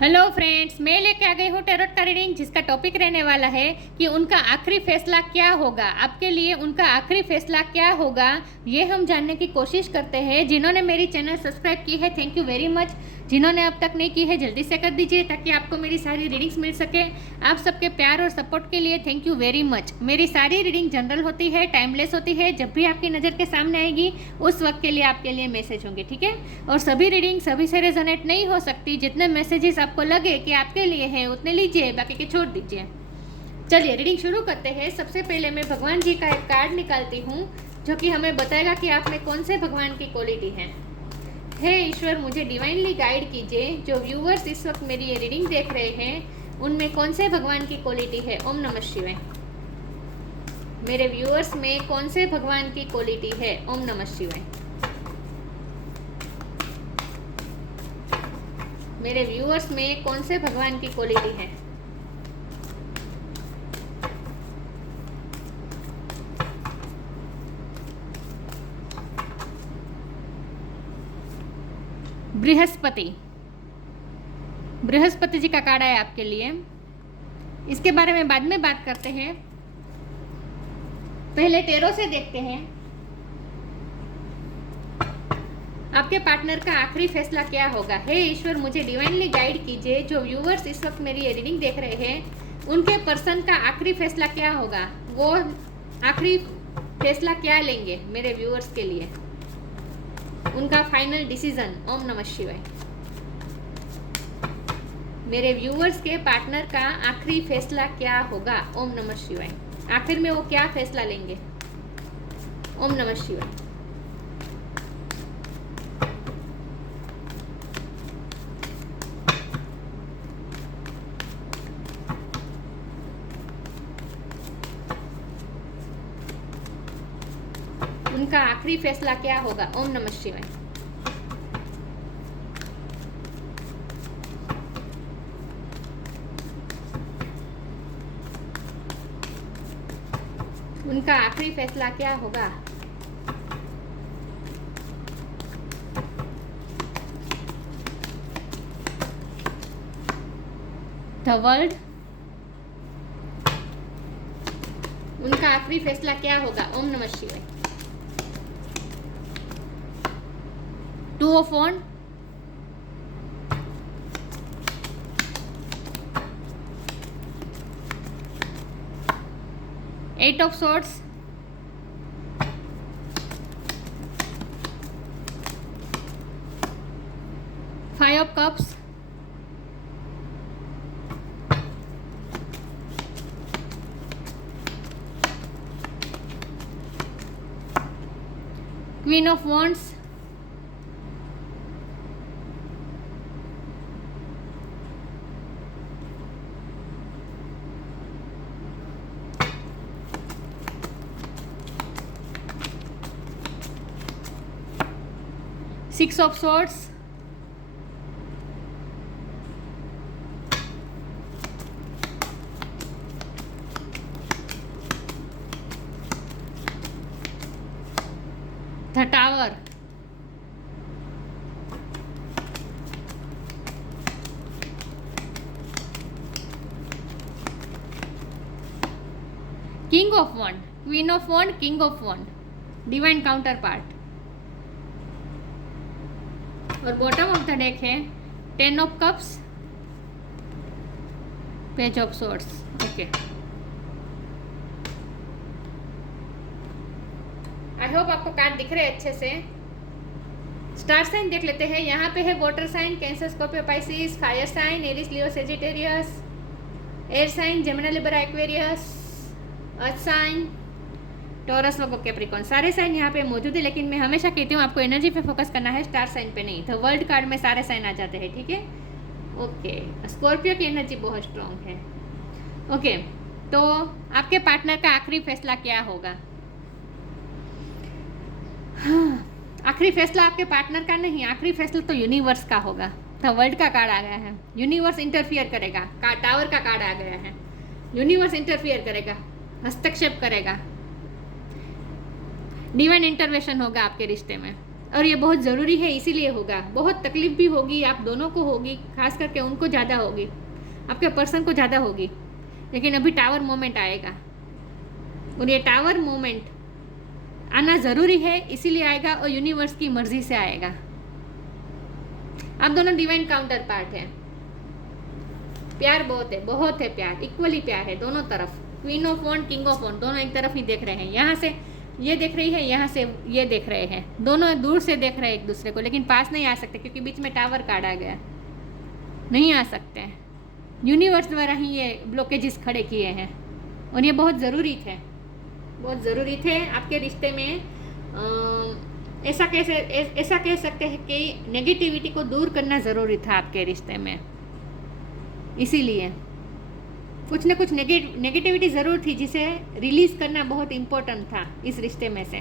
Hello friends, मैं लेके आ गई हूँ टैरोट का रीडिंग जिसका टॉपिक रहने वाला है कि उनका आखिरी फैसला क्या होगा। आपके लिए उनका आखिरी फैसला क्या होगा ये हम जानने की कोशिश करते हैं। जिन्होंने मेरी चैनल सब्सक्राइब की है थैंक यू वेरी मच। जिन्होंने अब तक नहीं की है जल्दी से कर दीजिए ताकि आपको मेरी सारी रीडिंग्स मिल सके। आप सबके प्यार और सपोर्ट के लिए थैंक यू वेरी मच। मेरी सारी रीडिंग जनरल होती है, टाइमलेस होती है। जब भी आपकी नज़र के सामने आएगी उस वक्त के लिए आपके लिए मैसेज होंगे, ठीक है। और सभी रीडिंग सभी से रेजोनेट नहीं हो सकती। जितने मैसेजेस आपको लगे कि आपके लिए है उतने लीजिए, बाकी के छोड़ दीजिए। चलिए रीडिंग शुरू करते हैं। सबसे पहले मैं भगवान जी का एक कार्ड निकालती हूँ जो कि हमें बताएगा कि आप में कौन से भगवान की क्वालिटी है। हे ईश्वर, मुझे डिवाइनली गाइड कीजिए। जो व्यूअर्स इस वक्त मेरी ये रीडिंग देख रहे हैं उनमें कौन से भगवान की क्वालिटी है। ओम नमः शिवाय। मेरे व्यूअर्स में कौन से भगवान की क्वालिटी है। ओम नमः शिवाय। मेरे व्यूअर्स में कौन से भगवान की क्वालिटी है। बृहस्पति, बृहस्पति जी का कार्ड है आपके लिए। इसके बारे में बाद में बात करते हैं, पहले टैरो से देखते हैं आपके पार्टनर का आखिरी फैसला क्या होगा। हे ईश्वर, मुझे डिवाइनली गाइड कीजिए। जो व्यूअर्स इस वक्त मेरी ये रीडिंग देख रहे हैं उनके पर्सन का आखिरी फैसला क्या होगा। वो आखिरी फैसला क्या लेंगे मेरे व्यूअर्स के लिए, उनका फाइनल डिसीजन। ओम नमः शिवाय। मेरे व्यूअर्स के पार्टनर का आखिरी फैसला क्या होगा। ओम नमः शिवाय। आखिर में वो क्या फैसला लेंगे। ओम नमः शिवाय। उनका आखिरी फैसला क्या होगा। ओम नमः शिवाय। उनका आखिरी फैसला क्या होगा। द वर्ल्ड, उनका आखिरी फैसला क्या होगा। ओम नमः शिवाय। Two of wand, eight of swords, five of cups, queen of wands, six of swords, the tower, king of wand, queen of wand, king of wand, divine counter part. और bottom of the deck है ten of cups, page of swords. Okay, I hope आपको card दिख रहे हैं अच्छे से। Star sign देख लेते हैं। यहाँ पे है water sign Cancer, Scorpio, Pisces, fire sign Aries, Leo, Sagittarius, air sign Gemini, Libra, Aquarius, earth sign, Taurus, Virgo, Capricorn. सारे साइन यहाँ पे मौजूद है, लेकिन मैं हमेशा कहती हूँ आपको एनर्जी पे फोकस करना है, स्टार साइन पे नहीं। तो वर्ल्ड कार्ड में सारे साइन आ जाते हैं, ठीक है। ओके, स्कॉर्पियो की एनर्जी बहुत स्ट्रांग है। ओके, तो आपके पार्टनर का आखिरी फैसला क्या होगा। आखिरी फैसला आपके पार्टनर का नहीं, आखिरी फैसला तो यूनिवर्स का होगा। तो वर्ल्ड का कार्ड आ गया है, यूनिवर्स इंटरफियर करेगा। टावर का कार्ड आ गया है, यूनिवर्स इंटरफियर करेगा, हस्तक्षेप करेगा, डिवाइन इंटरवेंशन होगा आपके रिश्ते में। और ये बहुत ज़रूरी है, इसीलिए होगा। बहुत तकलीफ भी होगी, आप दोनों को होगी, खास करके उनको ज़्यादा होगी, आपके पर्सन को ज़्यादा होगी, लेकिन अभी टावर मोमेंट आएगा और ये टावर मोमेंट आना ज़रूरी है, इसीलिए आएगा और यूनिवर्स की मर्जी से आएगा। आप दोनों डिवाइन काउंटर पार्ट हैं। प्यार बहुत है प्यार, इक्वली प्यार है दोनों तरफ। Queen of wand, king of wand, दोनों एक तरफ ही देख रहे हैं। यहाँ से ये देख रही है, यहाँ से ये देख रहे हैं, दोनों दूर से देख रहे हैं एक दूसरे को, लेकिन पास नहीं आ सकते क्योंकि बीच में टावर कार्ड आ गया, नहीं आ सकते। यूनिवर्स द्वारा ही ये ब्लॉकेजेस खड़े किए हैं और ये बहुत ज़रूरी थे आपके रिश्ते में। ऐसा कह सकते हैं कि नेगेटिविटी को दूर करना ज़रूरी था आपके रिश्ते में, इसीलिए कुछ ना कुछ नेगेटिविटी ज़रूर थी जिसे रिलीज़ करना बहुत इम्पोर्टेंट था इस रिश्ते में से,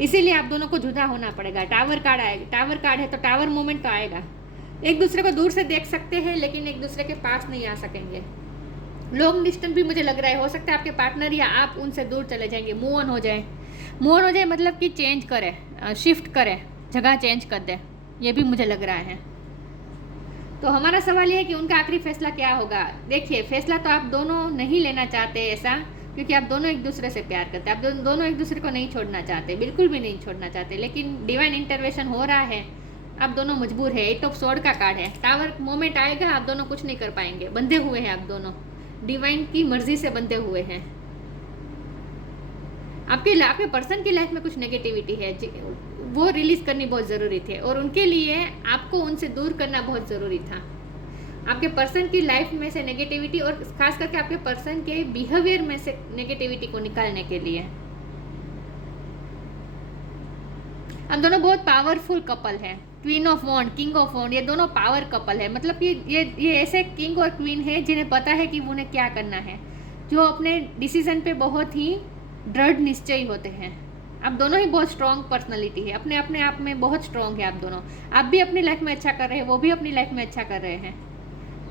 इसीलिए आप दोनों को जुदा होना पड़ेगा। टावर कार्ड है तो टावर मोमेंट तो आएगा। एक दूसरे को दूर से देख सकते हैं लेकिन एक दूसरे के पास नहीं आ सकेंगे। लॉन्ग डिस्टेंस भी मुझे लग रहा है, हो सकता है आपके पार्टनर या आप उनसे दूर चले जाएंगे, मूव ऑन हो जाए मतलब कि चेंज करे, शिफ्ट करे, जगह चेंज कर दे, ये भी मुझे लग रहा है। तो हमारा सवाल ये है कि उनका आखिरी फैसला क्या होगा। देखिए, फैसला तो आप दोनों नहीं लेना चाहते ऐसा, क्योंकि आप दोनों एक दूसरे से प्यार करते हैं, आप दोनों एक दूसरे को नहीं छोड़ना चाहते, बिल्कुल भी नहीं छोड़ना चाहते, लेकिन डिवाइन इंटरवेंशन हो रहा है, आप दोनों मजबूर है। 8 ऑफ स्वॉर्ड का कार्ड है, टावर मोमेंट आएगा, आप दोनों कुछ नहीं कर पाएंगे, बंधे हुए हैं आप दोनों, डिवाइन की मर्जी से बंधे हुए हैं। आपके पर्सन की लाइफ में कुछ नेगेटिविटी है, वो रिलीज करनी बहुत ज़रूरी थी और उनके लिए आपको उनसे दूर करना बहुत ज़रूरी था। आपके पर्सन की लाइफ में से नेगेटिविटी और खास करके आपके पर्सन के बिहेवियर में से नेगेटिविटी को निकालने के लिए। हम दोनों बहुत पावरफुल कपल है, queen of wand, king of wand, ये दोनों पावर कपल है। मतलब कि ये ऐसे किंग और क्वीन है जिन्हें पता है कि उन्हें क्या करना है, जो अपने डिसीजन पे बहुत ही दृढ़ निश्चयी होते हैं। आप दोनों ही बहुत स्ट्रॉन्ग पर्सनालिटी है, अपने आप में बहुत स्ट्रॉन्ग है आप दोनों। आप भी अपनी लाइफ में अच्छा कर रहे हैं, वो भी अपनी लाइफ में अच्छा कर रहे हैं,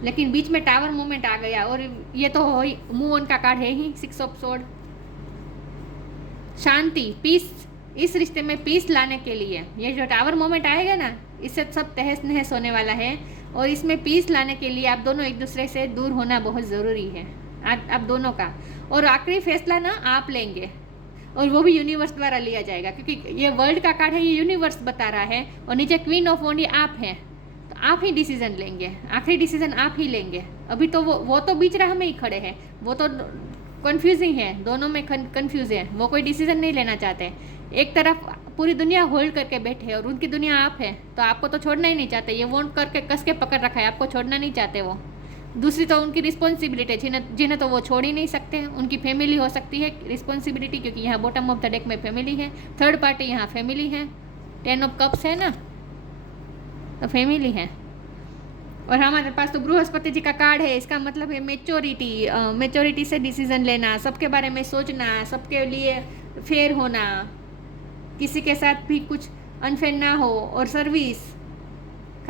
लेकिन बीच में टावर मोमेंट आ गया और ये तो हो ही, मूव ऑन का कार्ड है ही, 6 ऑफ स्वॉर्ड। शांति, पीस, इस रिश्ते में पीस लाने के लिए ये जो टावर मोमेंट आएगा ना, इससे सब तहस नहस होने वाला है और इसमें पीस लाने के लिए आप दोनों एक दूसरे से दूर होना बहुत ज़रूरी है, आप दोनों का। और आखिरी फैसला ना आप लेंगे और वो भी यूनिवर्स द्वारा लिया जाएगा, क्योंकि ये वर्ल्ड का कार्ड है, ये यूनिवर्स बता रहा है और नीचे क्वीन ऑफ वॉन्ड, ये आप हैं, तो आप ही डिसीजन लेंगे, आखिरी डिसीजन आप ही लेंगे। अभी तो वो तो बीच राह में ही खड़े हैं, वो तो कन्फ्यूजिंग है, दोनों में कन्फ्यूज है, वो कोई डिसीजन नहीं लेना चाहते। एक तरफ पूरी दुनिया होल्ड करके बैठे है और उनकी दुनिया आप है, तो आपको तो छोड़ना ही नहीं चाहते, ये वॉन्ट करके कस के पकड़ रखा है, आपको छोड़ना नहीं चाहते वो। दूसरी तो उनकी रिस्पॉन्सिबिलिटी है, जिन्हें तो वो छोड़ ही नहीं सकते, उनकी फैमिली हो सकती है रिस्पॉन्सिबिलिटी, क्योंकि यहाँ बॉटम ऑफ द डेक में फैमिली है, थर्ड पार्टी यहाँ फैमिली है, 10 ऑफ कप्स है ना, तो फैमिली है। और हमारे पास तो बृहस्पति जी का कार्ड है, इसका मतलब है मेच्योरिटी से डिसीजन लेना, सबके बारे में सोचना, सबके लिए फेयर होना, किसी के साथ भी कुछ अनफेयर ना हो, और सर्विस।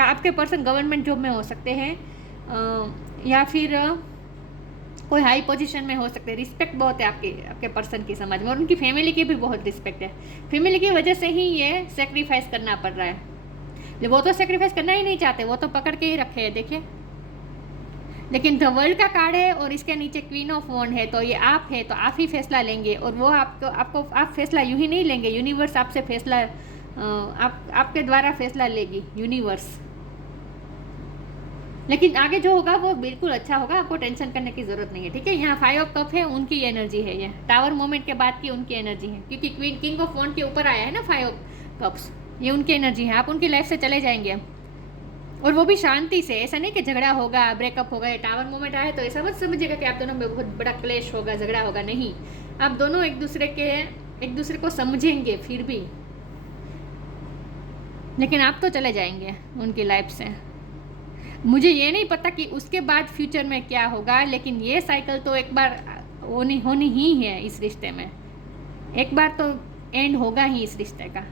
आपके पर्सन गवर्नमेंट जॉब में हो सकते हैं या फिर कोई हाई पोजीशन में हो सकते हैं। रिस्पेक्ट बहुत है आपके पर्सन की समाज में और उनकी फैमिली की भी बहुत रिस्पेक्ट है। फैमिली की वजह से ही ये सेक्रीफाइस करना पड़ रहा है। वो तो सेक्रीफाइस करना ही नहीं चाहते, वो तो पकड़ के ही रखे हैं, देखिए। लेकिन द वर्ल्ड का कार्ड है और इसके नीचे क्वीन ऑफ वॉन्ड है, तो ये आप है, तो आप ही फैसला लेंगे। और वो आप फैसला यूँ ही नहीं लेंगे, यूनिवर्स आपसे फैसला आपके द्वारा फैसला लेगी यूनिवर्स। लेकिन आगे जो होगा वो बिल्कुल अच्छा होगा, आपको टेंशन करने की ज़रूरत नहीं है, ठीक है। यहाँ 5 ऑफ कप है, उनकी एनर्जी है, ये टावर मोमेंट के बाद की उनकी एनर्जी है, क्योंकि क्वीन किंग ऑफ वॉन्ड के ऊपर आया है ना 5 ऑफ कप्स, ये उनकी एनर्जी है। आप उनकी लाइफ से चले जाएंगे और वो भी शांति से, ऐसा नहीं कि झगड़ा होगा, ब्रेकअप होगा। ये टावर मोमेंट आया तो ऐसा मत समझिएगा कि आप दोनों में बहुत बड़ा क्लेश होगा, झगड़ा होगा, नहीं। आप दोनों एक दूसरे को समझेंगे फिर भी, लेकिन आप तो चले जाएंगे उनकी लाइफ से। मुझे ये नहीं पता कि उसके बाद फ्यूचर में क्या होगा, लेकिन ये साइकिल तो एक बार होनी ही है इस रिश्ते में, एक बार तो एंड होगा ही इस रिश्ते का।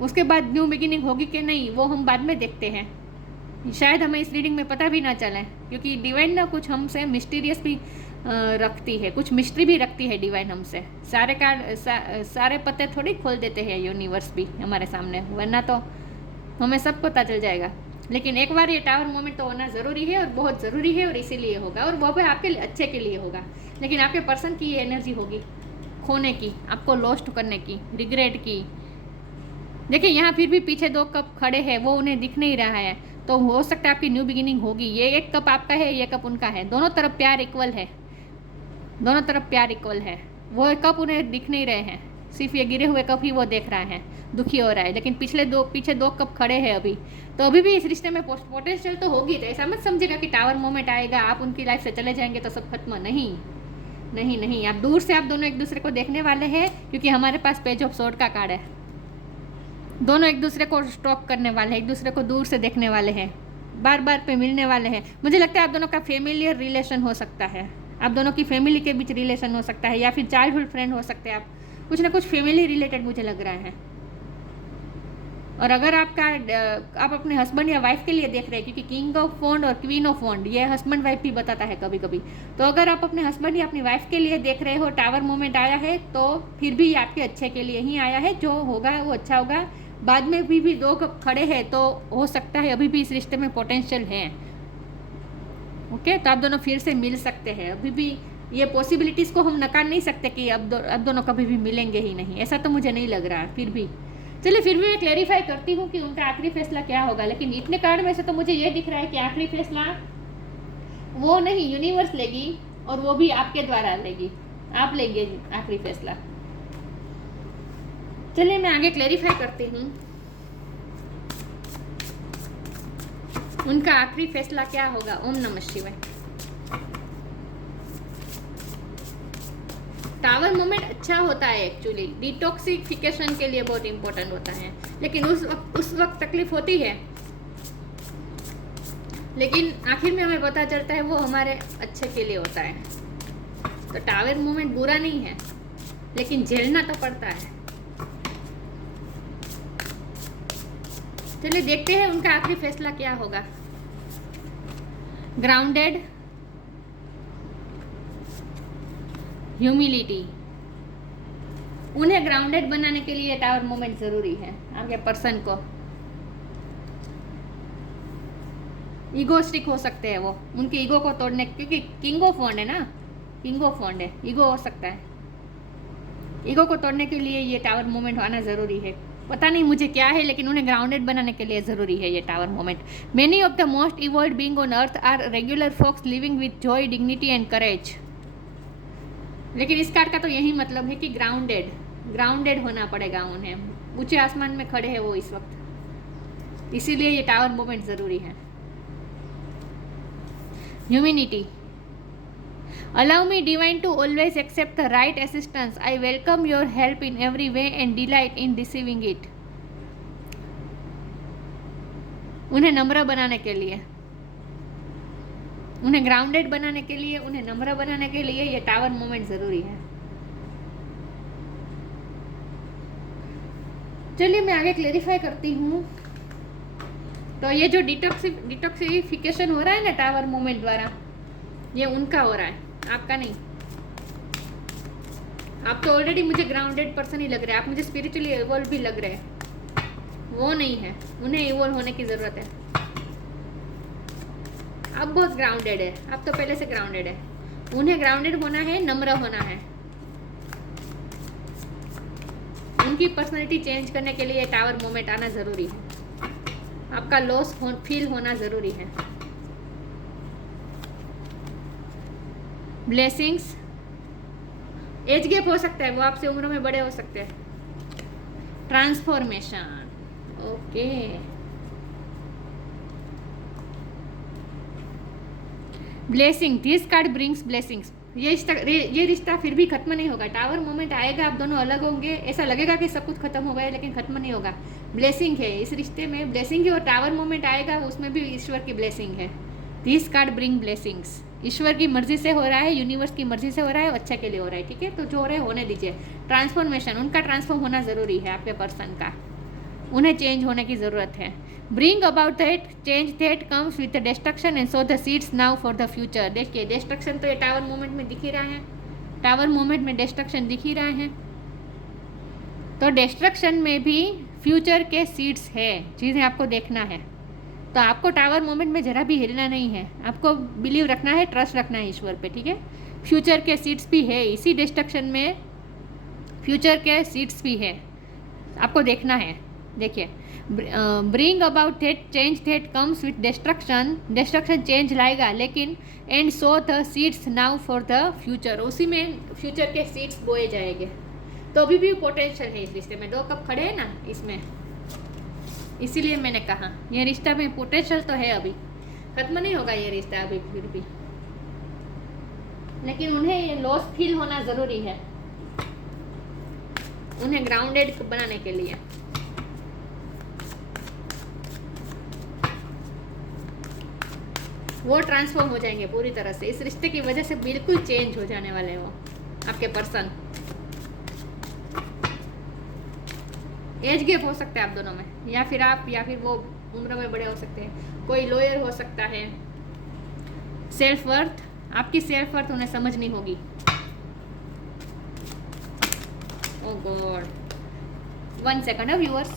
उसके बाद न्यू बिगिनिंग होगी कि नहीं, वो हम बाद में देखते हैं। शायद हमें इस रीडिंग में पता भी ना चले, क्योंकि डिवाइन ना कुछ हमसे मिस्टीरियस भी रखती है, कुछ मिस्ट्री भी रखती है डिवाइन हमसे। सारे कार्ड सारे पत्ते थोड़ी खोल देते हैं यूनिवर्स भी हमारे सामने, वरना तो हमें सब पता चल जाएगा। लेकिन एक बार ये टावर मोमेंट तो होना ज़रूरी है और बहुत ज़रूरी है, और इसीलिए होगा, और वो भी आपके अच्छे के लिए होगा। लेकिन आपके पर्सन की ये एनर्जी होगी खोने की, आपको लॉस्ट करने की, रिग्रेट की। देखिए यहाँ फिर भी पीछे 2 कप खड़े हैं, वो उन्हें दिख नहीं रहा है, तो हो सकता है आपकी न्यू बिगिनिंग होगी। ये एक कप आपका है, ये कप उनका है, दोनों तरफ प्यार इक्वल है, दोनों तरफ प्यार इक्वल है। वो कप उन्हें दिख नहीं रहे हैं, सिर्फ ये गिरे हुए कप ही वो देख रहा है, दुखी हो रहा है। लेकिन पीछे दो कप खड़े हैं अभी, तो अभी भी इस रिश्ते में पोटेंशियल तो होगी। तो ऐसा मत समझेगा कि टावर मोमेंट आएगा आप उनकी लाइफ से चले जाएंगे तो सब खत्म। नहीं नहीं नहीं, आप दूर से आप दोनों एक दूसरे को देखने वाले हैं, क्योंकि हमारे पास पेज ऑफ सोर्ड का कार्ड है। दोनों एक दूसरे को स्टॉक करने वाले हैं, एक दूसरे को दूर से देखने वाले हैं, बार बार पे मिलने वाले हैं। मुझे लगता है आप दोनों का फेमिलियर रिलेशन हो सकता है, आप दोनों की फैमिली के बीच रिलेशन हो सकता है, या फिर चाइल्डहुड फ्रेंड हो सकते हैं आप, कुछ ना कुछ फैमिली रिलेटेड मुझे लग रहा है। और अगर आप अपने हस्बैंड या वाइफ के लिए देख रहे हैं, क्योंकि किंग ऑफ वॉन्ड और क्वीन ऑफ वॉन्ड ये हस्बैंड वाइफ भी बताता है कभी कभी, तो अगर आप अपने हस्बैंड या अपनी वाइफ के लिए देख रहे हो, टावर मोमेंट आया है, तो फिर भी आपके अच्छे के लिए ही आया है। जो होगा वो अच्छा होगा। बाद में भी 2 कप खड़े हैं, तो हो सकता है अभी भी इस रिश्ते में पोटेंशियल है। ओके, तो आप दोनों फिर से मिल सकते हैं। अभी भी ये पॉसिबिलिटीज़ को हम नकार नहीं सकते कि अब दोनों कभी भी मिलेंगे ही नहीं, ऐसा तो मुझे नहीं लग रहा। फिर भी चलिए, फिर भी मैं क्लेरिफाई करती हूँ कि उनका आखिरी फैसला क्या होगा। लेकिन इतने कार्ड में से तो मुझे ये दिख रहा है कि आखिरी फैसला वो नहीं, यूनिवर्स लेगी, और वो भी आपके द्वारा लेगी, आप लेंगे आखिरी फैसला। चलिए मैं आगे क्लेरिफाई करती हूँ उनका आखिरी फैसला क्या होगा। ओम नमः शिवाय। टावर मोमेंट अच्छा होता है एक्चुअली, डिटॉक्सिफिकेशन के लिए बहुत इंपॉर्टेंट होता है, लेकिन उस वक्त तकलीफ होती है, लेकिन आखिर में हमें पता चलता है वो हमारे अच्छे के लिए होता है। तो टावर मोमेंट बुरा नहीं है, लेकिन झेलना तो पड़ता है। चलिए देखते हैं उनका आखिरी फैसला क्या होगा। Grounded, humility. उन्हें ग्राउंडेड बनाने के लिए टावर मोमेंट जरूरी है आपके पर्सन को। ईगोस्टिक हो सकते हैं वो, उनकी ईगो को तोड़ने, क्योंकि किंग ऑफ वॉन्ड है ना, किंग ऑफ वॉन्ड है, ईगो हो सकता है। ईगो को तोड़ने के लिए ये टावर मोमेंट आना ज़रूरी है। पता नहीं मुझे क्या है, लेकिन उन्हें ग्राउंडेड बनाने के लिए ज़रूरी है ये tower moment. Many of the most evolved being on earth are regular folks living with joy, dignity and courage. लेकिन इस कार्ड का तो यही मतलब है कि ग्राउंडेड होना पड़ेगा उन्हें। ऊंचे आसमान में खड़े हैं वो इस वक्त, इसीलिए ये टावर मोमेंट ज़रूरी है। Humanity. Allow me, divine, to always accept the right assistance. I welcome your help in every way and delight in receiving it. उन्हें नम्र बनाने के लिए, उन्हें ग्राउंडेड बनाने के लिए, उन्हें नम्र बनाने के लिए ये टावर मोमेंट ज़रूरी है। चलिए मैं आगे क्लेरिफाई करती हूँ। तो ये जो डिटॉक्सिफिकेशन हो रहा है ना टावर मोमेंट द्वारा, ये उनका हो रहा है, आपका नहीं। आप तो ऑलरेडी मुझे ग्राउंडेड पर्सन ही लग रहे हैं, आप मुझे स्पिरिचुअली इवॉल्व भी लग रहे हैं। वो नहीं है, उन्हें इवॉल्व होने की ज़रूरत है। आप बहुत ग्राउंडेड है, आप तो पहले से ग्राउंडेड है। उन्हें ग्राउंडेड होना है, नम्र होना है। उनकी पर्सनैलिटी चेंज करने के लिए टावर मोमेंट आना ज़रूरी है। आपका लॉस फील होना ज़रूरी है। ब्लेसिंग्स। एज गैप हो सकता है, वो आपसे उम्र में बड़े हो सकते हैं। Transformation, okay. Blessing, this card brings blessings. ये रिश्ता फिर भी खत्म नहीं होगा। टावर मोमेंट आएगा, आप दोनों अलग होंगे, ऐसा लगेगा कि सब कुछ खत्म हो गया, लेकिन खत्म नहीं होगा। ब्लेसिंग है इस रिश्ते में, ब्लेसिंग है। और टावर मोमेंट आएगा, उसमें भी ईश्वर की ब्लेसिंग है। This card bring blessings. ईश्वर की मर्जी से हो रहा है, यूनिवर्स की मर्जी से हो रहा है, अच्छा के लिए हो रहा है, ठीक है। तो जो हो रहा है होने दीजिए। ट्रांसफॉर्मेशन, उनका ट्रांसफॉर्म होना ज़रूरी है आपके पर्सन का, उन्हें चेंज होने की ज़रूरत है। Bring about that change that comes with the destruction and so the seeds now for the future. देखिए डिस्ट्रक्शन तो ये टावर मूवमेंट में दिख ही रहा है, टावर मूवमेंट में डिस्ट्रक्शन दिख ही रहा है, तो डिस्ट्रक्शन में भी फ्यूचर के सीड्स है, चीज़ें आपको देखना है। तो आपको टावर मोमेंट में ज़रा भी हिलना नहीं है, आपको बिलीव रखना है, ट्रस्ट रखना है ईश्वर पे, ठीक है। फ्यूचर के सीड्स भी है, इसी डिस्ट्रक्शन में फ्यूचर के सीड्स भी है, आपको देखना है। देखिए bring about that change that comes with destruction, destruction change लाएगा लेकिन and so the seeds now for the future, उसी में फ्यूचर के सीड्स बोए जाएंगे। तो अभी भी पोटेंशियल है इस रिश्ते में, 2 कप खड़े हैं ना इसमें, इसीलिए मैंने कहा ये रिश्ता में पोटेंशियल तो है, अभी खत्म नहीं होगा ये रिश्ता अभी फिर भी, लेकिन उन्हें ये लॉस फील होना ज़रूरी है, उन्हें ग्राउंडेड बनाने के लिए। वो ट्रांसफॉर्म हो जाएंगे पूरी तरह से, इस रिश्ते की वजह से बिल्कुल चेंज हो जाने वाले हैं वो आपके पर्सन। एज गैप हो सकता है आप दोनों में, या फिर आप या फिर वो उम्र में बड़े हो सकते हैं, कोई लॉयर हो सकता है। सेल्फ वर्थ, आपकी सेल्फ वर्थ उन्हें समझनी होगी। ओह गॉड, 1 सेकंड व्यूअर्स।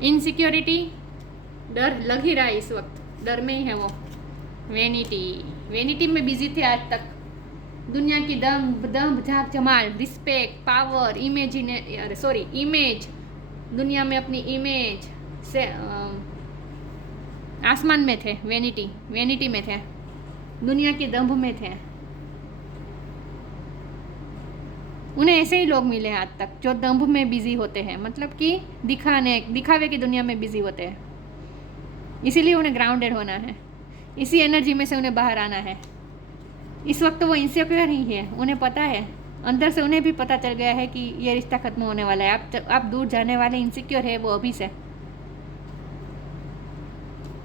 इनसिक्योरिटी, डर लग ही रहा है इस वक्त, डर में ही है वो। वेनिटी, वेनिटी में बिजी थे आज तक, दुनिया की दम दम झाक जमाल, रिस्पेक्ट, पावर, इमेज, दुनिया में अपनी इमेज से आसमान में थे। वेनिटी में थे, दुनिया के दंभ में थे। उन्हें ऐसे ही लोग मिले आज तक जो दंभ में बिजी होते हैं, मतलब कि दिखावे की दुनिया में बिजी होते हैं, इसीलिए उन्हें ग्राउंडेड होना है, इसी एनर्जी में से उन्हें बाहर आना है। इस वक्त वो इनसिक्योर ही है, उन्हें पता है, अंदर से उन्हें भी पता चल गया है कि ये रिश्ता खत्म होने वाला है, आप दूर जाने वाले, इनसिक्योर है वो अभी से।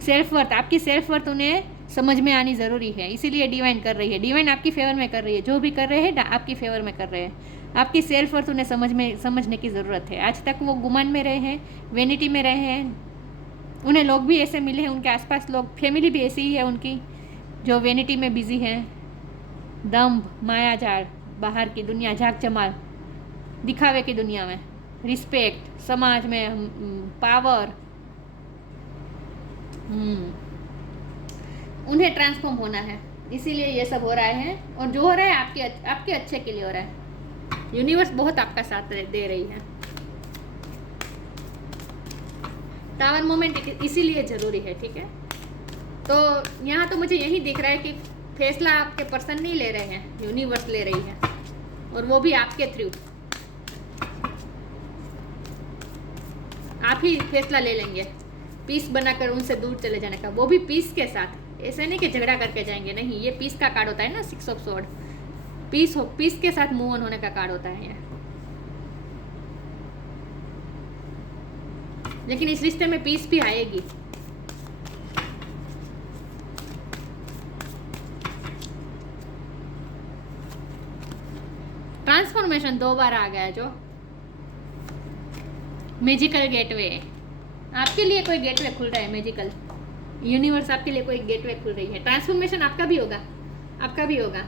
सेल्फ वर्थ, आपकी सेल्फ वर्थ उन्हें समझ में आनी ज़रूरी है, इसीलिए डिवाइन कर रही है, डिवाइन आपकी फेवर में कर रही है, जो भी कर रहे हैं आपकी फेवर में कर रहे हैं। आपकी सेल्फ वर्थ उन्हें समझने की ज़रूरत है। आज तक वो गुमान में रहे हैं, वेनिटी में रहे हैं, उन्हें लोग भी ऐसे मिले हैं, उनके आसपास लोग, फैमिली भी ऐसी ही है उनकी जो वेनिटी में बिजी है। दम्भ, मायाजाल, बाहर की दुनिया, झाक जमाल, दिखावे की दुनिया में, रिस्पेक्ट, समाज में पावर, उन्हें ट्रांसफॉर्म होना है, इसीलिए ये सब हो रहा है। और जो हो रहा है आपके अच्छे के लिए हो रहा है। यूनिवर्स बहुत आपका साथ दे रही है। टावर मोमेंट इसीलिए ज़रूरी है, ठीक है। तो यहाँ तो मुझे यही दिख रहा है कि फैसला आपके पर्सन नहीं ले रहे हैं, यूनिवर्स ले रही है, और वो भी आपके थ्रू। आप ही फैसला ले लेंगे पीस बनाकर उनसे दूर चले जाने का, वो भी पीस के साथ। ऐसे नहीं कि झगड़ा करके जाएंगे, नहीं, ये पीस का कार्ड होता है ना, 6 ऑफ स्वॉर्ड, पीस के साथ मूव ऑन होने का कार्ड होता है ये। लेकिन इस रिश्ते में पीस भी आएगी। ट्रांसफॉर्मेशन 2 बार आ गया, जो मैजिकल गेटवे, आपके लिए कोई गेटवे खुल रहा है, मैजिकल यूनिवर्स आपके लिए कोई गेटवे खुल रही है। ट्रांसफॉर्मेशन आपका भी होगा, आपका भी होगा।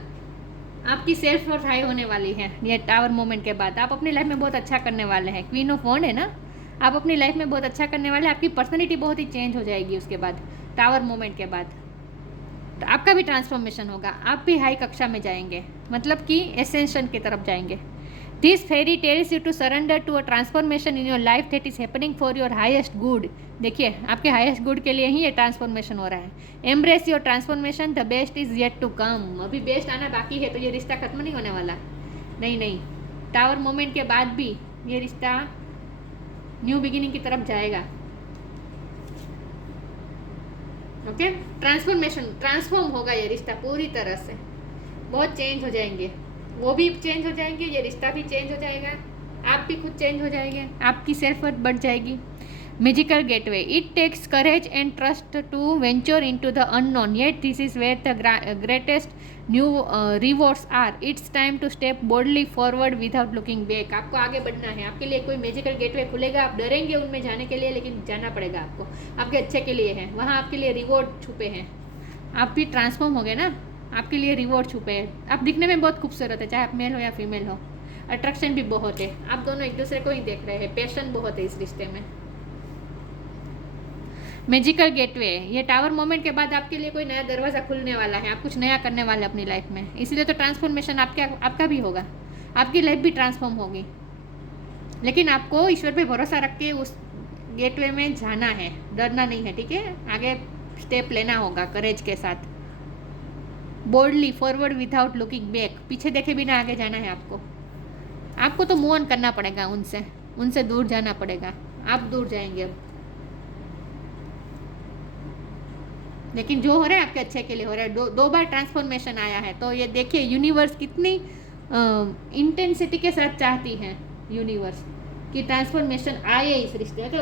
आपकी सेल्फ वर्थ हाई होने वाली है ये टावर मोमेंट के बाद। आप अपनी लाइफ में बहुत अच्छा करने वाले हैं, क्वीन ऑफ वॉन्ड है ना, आप अपनी लाइफ में बहुत अच्छा करने वाले हैं। आपकी पर्सनैलिटी बहुत ही चेंज हो जाएगी उसके बाद, टावर मोमेंट के बाद। तो आपका भी ट्रांसफॉर्मेशन होगा, आप भी हाई कक्षा में जाएंगे, मतलब कि एसेंशन की तरफ जाएंगे। This fairy tells you to surrender to a transformation in your life that is happening for your highest good. देखिए आपके हाईएस्ट गुड के लिए ही ये ट्रांसफॉर्मेशन हो रहा है। Embrace your transformation, the best is yet to come. अभी best आना बाकी है, तो ये रिश्ता खत्म नहीं होने वाला, नहीं, टावर मोमेंट के बाद भी ये रिश्ता न्यू बिगिनिंग की तरफ जाएगा। ओके, ट्रांसफॉर्म होगा ये रिश्ता पूरी तरह से, बहुत चेंज हो जाएंगे, वो भी चेंज हो जाएंगे, ये रिश्ता भी चेंज हो जाएगा, आप भी खुद चेंज हो जाएंगे, आपकी सेल्फ वर्थ बढ़ जाएगी। Magical gateway. It takes courage and trust to venture into the unknown. Yet this is where the greatest new rewards are. It's time to step boldly forward without looking back. आपको आगे बढ़ना है. आपके लिए कोई magical gateway खुलेगा. आप डरेंगे उनमें जाने के लिए, लेकिन जाना पड़ेगा आपको. आपके अच्छे के लिए है. वहाँ आपके लिए रिवॉर्ड छुपे हैं. आप भी ट्रांसफॉर्म हो गए ना. आपके लिए रिवॉर्ड छुपे हैं. आप दिखने में बहुत खूबसूरत है, चाहे आप मेल हो या फीमेल हो. अट्रैक्शन भी बहुत है. आप दोनों एक दूसरे को ही देख रहे हैं. पैशन बहुत है इस रिश्ते में. Magical gateway. ये टावर मोमेंट के बाद आपके लिए कोई नया दरवाज़ा खुलने वाला है. आप कुछ नया करने वाले हैं अपनी लाइफ में. इसलिए तो ट्रांसफॉर्मेशन आपका भी होगा. आपकी लाइफ भी ट्रांसफॉर्म होगी. लेकिन आपको ईश्वर पे भरोसा रख के उस गेटवे में जाना है. डरना नहीं है, ठीक है. आगे स्टेप लेना होगा करेज के साथ. Boldly forward without looking back. पीछे देखे बिना आगे जाना है आपको. आपको तो मूव ऑन करना पड़ेगा. उनसे दूर जाना पड़ेगा. आप दूर जाएंगे अब. लेकिन जो हो रहा है आपके अच्छे के लिए हो रहा है. दो बार ट्रांसफॉर्मेशन आया है. तो ये देखिए यूनिवर्स कितनी इंटेंसिटी के साथ चाहती है यूनिवर्स कि ट्रांसफॉर्मेशन आए इस रिश्ते. तो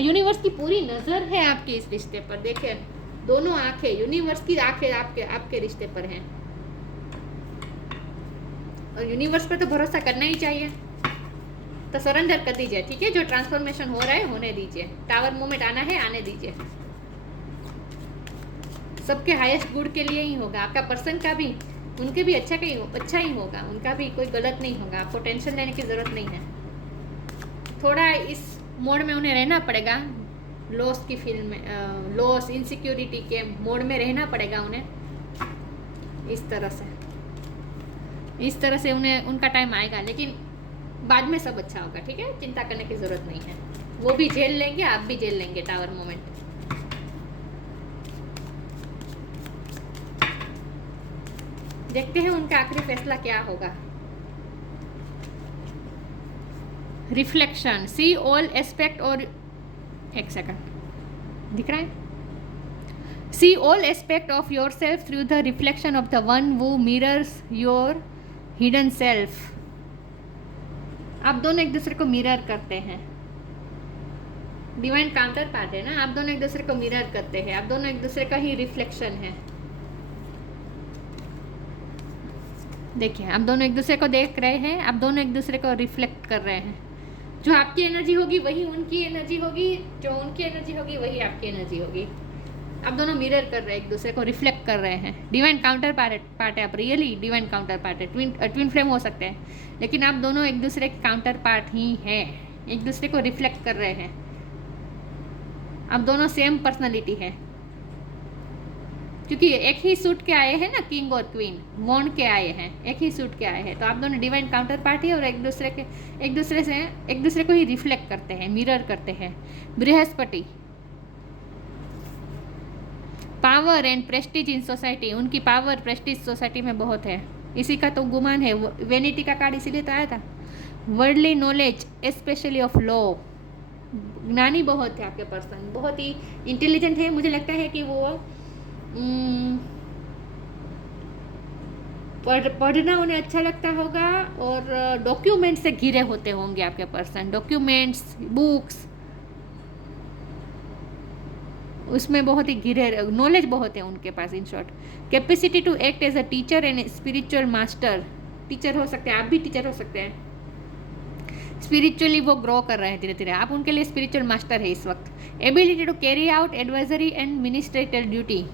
यूनिवर्स की पूरी नज़र है आपके इस रिश्ते पर. देखिए दोनों आंखें, यूनिवर्स की आंखें आपके रिश्ते पर हैं. और यूनिवर्स पर तो भरोसा करना ही चाहिए. तो सरेंडर कर दीजिए, ठीक है. जो ट्रांसफॉर्मेशन हो रहा है होने दीजिए. टावर मोमेंट आना है, आने दीजिए. सबके हाईएस्ट गुड के लिए ही होगा. आपका पर्सन का भी, उनके भी अच्छा ही होगा. उनका भी कोई गलत नहीं होगा. आपको टेंशन लेने की ज़रूरत नहीं है. थोड़ा इस मोड में उन्हें रहना पड़ेगा. लॉस की फील्ड में, लॉस इनसिक्योरिटी के मोड में रहना पड़ेगा उन्हें. इस तरह से उन्हें उनका टाइम आएगा. लेकिन बाद में सब अच्छा होगा, ठीक है. चिंता करने की ज़रूरत नहीं है. वो भी झेल लेंगे, आप भी झेल लेंगे टावर मोमेंट. देखते हैं उनका आखिरी फैसला क्या होगा. रिफ्लेक्शन. See all aspect. और एक सेकंड दिख रहा है. See all aspect of your self through the reflection of the one who mirrors your hidden self. आप दोनों एक दूसरे को मिरर करते हैं. डिवाइन काउंटर पार्ट है ना. आप दोनों एक दूसरे को मिरर करते हैं. आप दोनों एक दूसरे का ही रिफ्लेक्शन है. देखिए आप दोनों एक दूसरे को देख रहे हैं. आप दोनों एक दूसरे को रिफ्लेक्ट कर रहे हैं. जो आपकी एनर्जी होगी वही उनकी एनर्जी होगी. जो उनकी एनर्जी होगी वही आपकी एनर्जी होगी. आप दोनों मिरर कर रहे हैं, एक दूसरे को रिफ्लेक्ट कर रहे हैं. डिवाइन काउंटर पार्ट है. आप रियली डिवाइन काउंटर पार्ट है. ट्विन फ्लेम हो सकते हैं, लेकिन आप दोनों एक दूसरे के काउंटर पार्ट ही हैं. एक दूसरे को रिफ्लेक्ट कर रहे हैं. आप दोनों सेम पर्सनैलिटी है. क्योंकि एक ही सूट के आए हैं ना, किंग और क्वीन वॉन्ड के आए हैं. एक ही सूट के आए हैं. तो आप दोनों डिवाइन काउंटर पार्ट ही और एक दूसरे को ही रिफ्लेक्ट करते हैं, मिरर करते हैं. Brihaspati. Power and Prestige in society. उनकी पावर प्रेस्टीज सोसाइटी में बहुत है. इसी का तो गुमान है. वेनिटी का कार्ड इसीलिए तो आया था. Worldly knowledge specially of law. ज्ञानी बहुत है आपके पर्सन. बहुत ही इंटेलिजेंट है. मुझे लगता है कि वो पढ़ना उन्हें अच्छा लगता होगा. और डॉक्यूमेंट्स से घिरे होते होंगे आपके पर्सन. डॉक्यूमेंट्स, बुक्स, उसमें बहुत ही घिरे. नॉलेज बहुत है उनके पास. In short, capacity to act as a teacher and spiritual master. Teacher हो सकते हैं, आप भी टीचर हो सकते हैं. स्पिरिचुअली वो ग्रो कर रहे हैं धीरे धीरे. आप उनके लिए स्पिरिचुअल मास्टर है इस वक्त. Ability to carry out advisory and administrator duty.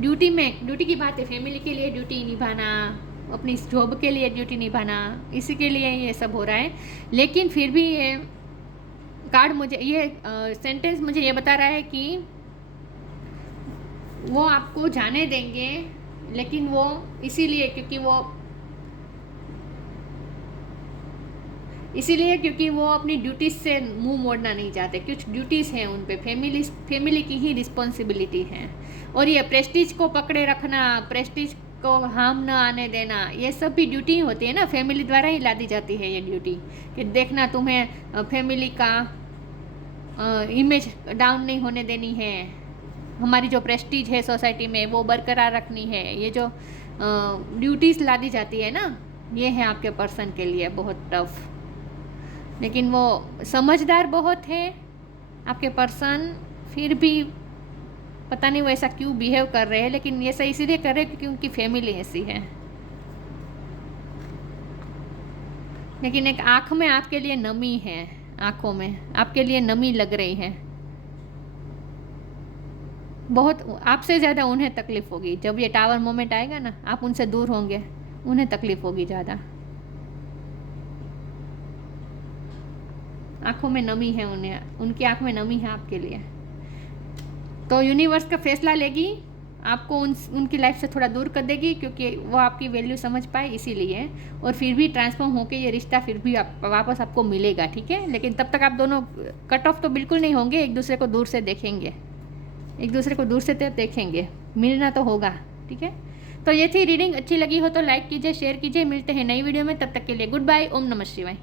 Duty की बात है. फैमिली के लिए ड्यूटी निभाना, अपनी जॉब के लिए ड्यूटी निभाना, इसी के लिए ये सब हो रहा है. लेकिन फिर भी ये कार्ड मुझे, ये सेंटेंस मुझे ये बता रहा है कि वो आपको जाने देंगे. लेकिन वो इसीलिए क्योंकि वो अपनी ड्यूटीज से मुंह मोड़ना नहीं चाहते. कुछ ड्यूटीज़ हैं उन पे. फैमिली की ही रिस्पॉन्सिबिलिटी है. और ये प्रेस्टीज को पकड़े रखना, प्रेस्टीज को हार्म न आने देना, ये सब भी ड्यूटी होती है ना. फैमिली द्वारा ही ला दी जाती है ये ड्यूटी कि देखना तुम्हें फैमिली का इमेज डाउन नहीं होने देनी है. हमारी जो प्रेस्टीज है सोसाइटी में वो बरकरार रखनी है. ये जो ड्यूटीज़ ला दी जाती है ना, ये है आपके पर्सन के लिए बहुत टफ. लेकिन वो समझदार बहुत है आपके पर्सन, फिर भी पता नहीं वो ऐसा क्यों बिहेव कर रहे हैं, लेकिन ये सही इसीलिए कर रहे हैं क्योंकि उनकी फैमिली ऐसी है। लेकिन एक आँख में आपके लिए नमी है, आँखों में आपके लिए नमी लग रही है। बहुत आपसे ज़्यादा उन्हें तकलीफ़ होगी जब ये टावर मोमेंट आएगा ना, आप उनसे दूर होंगे, उन्हें तकलीफ़ होगी ज़्यादा। आँखों में नमी है, उन्हें उनकी आँख में नमी है आपके लिए। तो यूनिवर्स का फैसला लेगी, आपको उनकी लाइफ से थोड़ा दूर कर देगी क्योंकि वो आपकी वैल्यू समझ पाए इसीलिए। और फिर भी ट्रांसफॉर्म होके ये रिश्ता फिर भी वापस आपको मिलेगा, ठीक है। लेकिन तब तक आप दोनों कट ऑफ तो बिल्कुल नहीं होंगे, एक दूसरे को दूर से देखेंगे, एक दूसरे को दूर से तो देखेंगे, मिलना तो होगा, ठीक है। तो ये थी रीडिंग। अच्छी लगी हो तो लाइक कीजिए, शेयर कीजिए। मिलते हैं नई वीडियो में, तब तक के लिए गुड बाय। ओम नमः शिवाय।